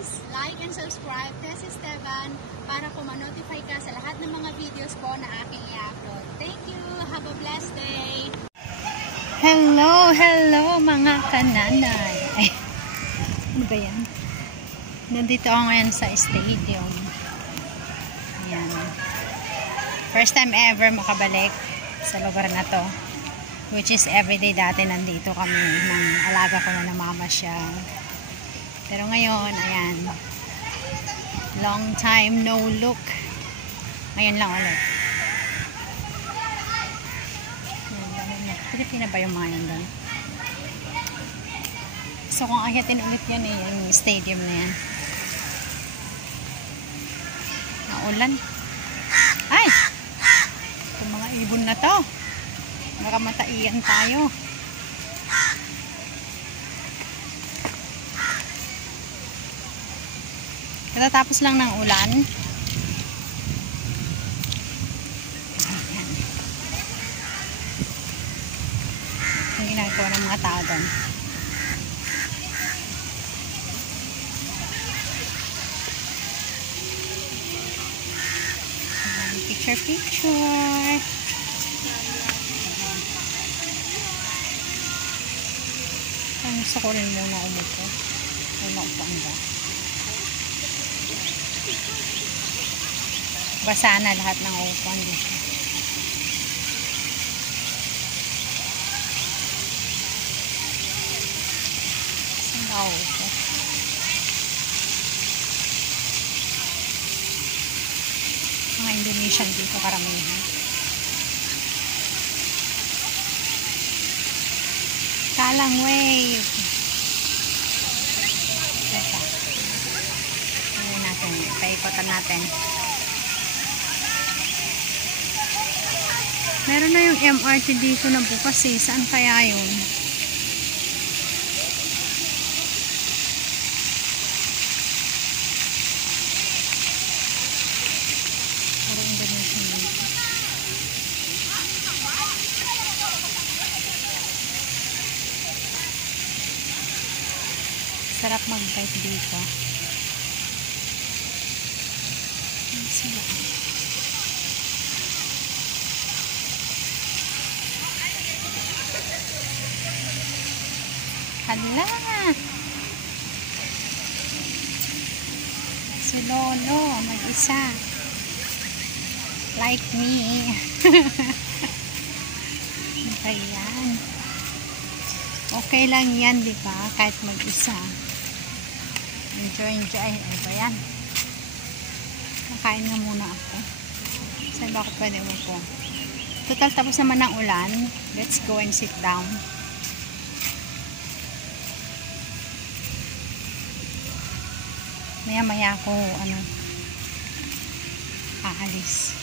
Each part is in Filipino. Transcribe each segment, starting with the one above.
please like and subscribe Tess Esteban para po ma-notify ka sa lahat ng mga videos po na aking i-upload. Thank you! Have a blessed day! Hello mga kananay! Ay, ano ba yan? Nandito ako ngayon sa stadium. Ayan. First time ever makabalik sa lugar na to. Which is everyday dati nandito kami ng alaga ko na namamasyal. Pero ngayon, ayan. Long time no look. Ngayon lang ulit. Pilipina ba yung mga yun doon? So kung akyatin ulit yan eh, yung stadium na yan. Naulan. Ay! Itong mga ibon na to. Nakamataian tayo. Katatapos lang ng ulan. Ayan. Ang ginagawa ng mga tao doon. Picture. Gusto ko rin muna umupo. Wala ko pang ba. Basa na lahat ng upuan dito. Saan ba upo? Mga Indonesian dito karamihan. Kalang wave. Ito. Ano natin? Paikotan natin. Meron na yung MRT dito na bukas eh. Saan kaya yun? Parang Indonesian lang. Sarap mag-bike dito. Hala! Si Lolo, mag-isa. Like me. Ayan. Okay lang yan, di ba? Kahit mag-isa. Enjoy. Ano ba yan? Kakain na muna ako. Saan ba ako pwede umupo? Total tapos naman ng ulan. Let's go and sit down. Maya ako, aalis.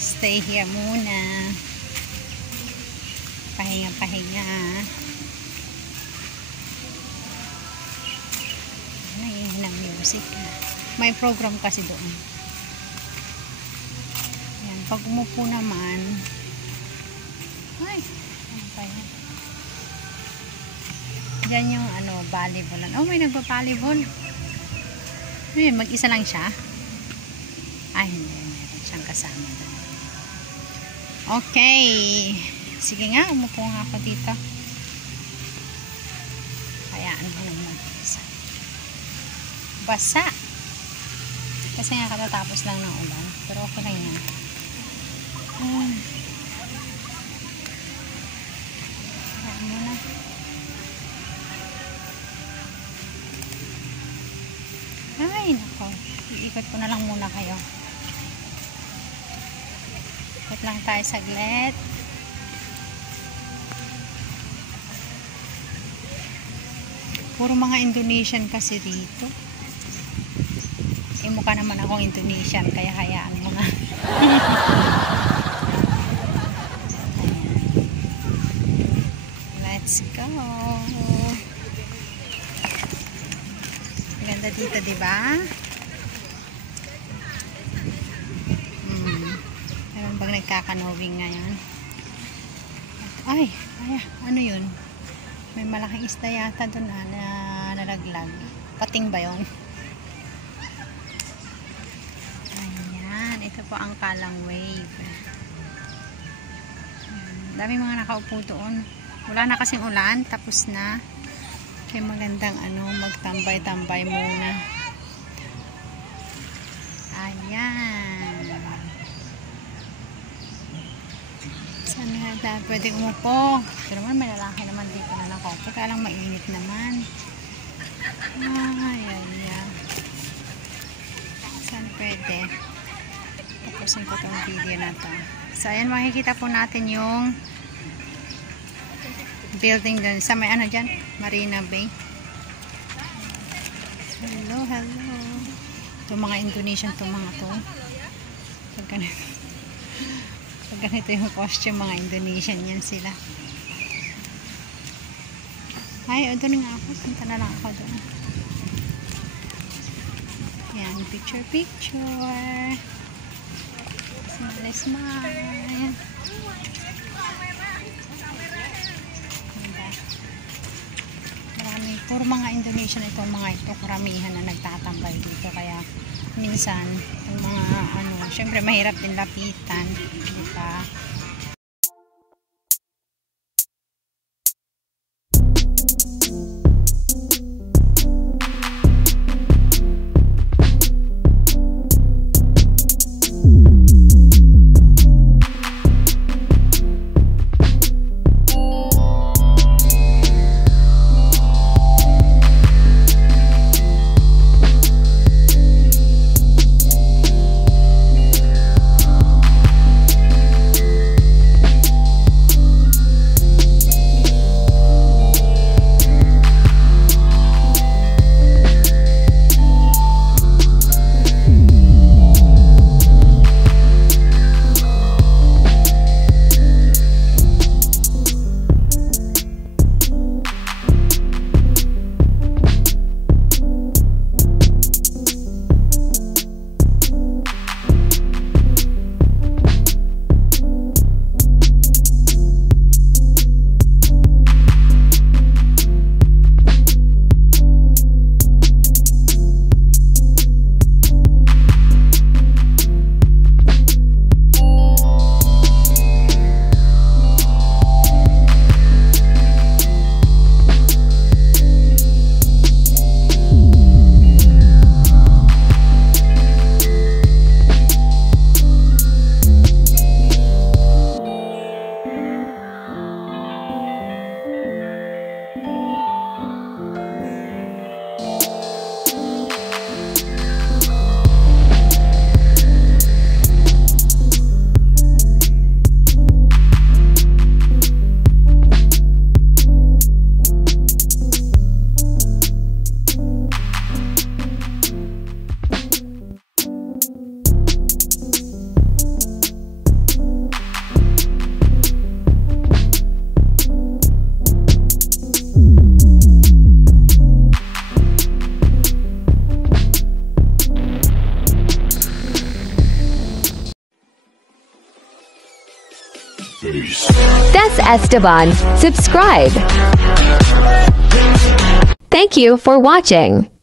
Stay here muna. Pahinga. Ng music. May program kasi doon. Ayan, pag umupo naman, ay, ano pa yan? Diyan yung volleyball. Oh, may nagpa-volleyball. Mag-isa lang siya. Ay, hindi. Meron siyang kasama doon. Okay. Sige nga, umupo nga ako dito. Hayaan mo lang mag-isa. Basa. Kasi nga katatapos lang ng ulan. Pero okay lang yan. Hayaan mo na. Ay, nako. Iikot ko na lang muna kayo. Ikot lang tayo saglit. Puro mga Indonesian kasi dito. Mukha naman akong Indonesian, kaya hayaan mo na. Let's go. Ganda dito, diba? Meron bang nagkakanowing ngayon? Ay, ano yun? May malaking isda yata doon na nalaglag. Pating ba yun? Ayan, ito po ang Kalang Wave. Dami mga nakaupo doon. Wala na kasing ulan, tapos na. Kaya magandang magtambay-tambay muna. Ayan. Saan na pwedeng umupo? Pero naman may lalaki naman dito na nakaupo. Kaya lang mainit naman. Ay. Saan pwede? Tapusin ko itong video na to. So, ayan, makikita po natin yung building dun. Sa may dyan? Marina Bay. Hello. Itong mga Indonesian itong mga to. Pag ganito yung costume, mga Indonesian yan sila. Ay, doon nga ako. Punta na lang ako doon. Yan, picture. Smile. Marami, puro mga Indonesian itong mga ito, karamihan na nagtatambay dito. Kaya minsan, yung mga syempre mahirap din lapitan. Diba? That's Esteban. Subscribe. Thank you for watching.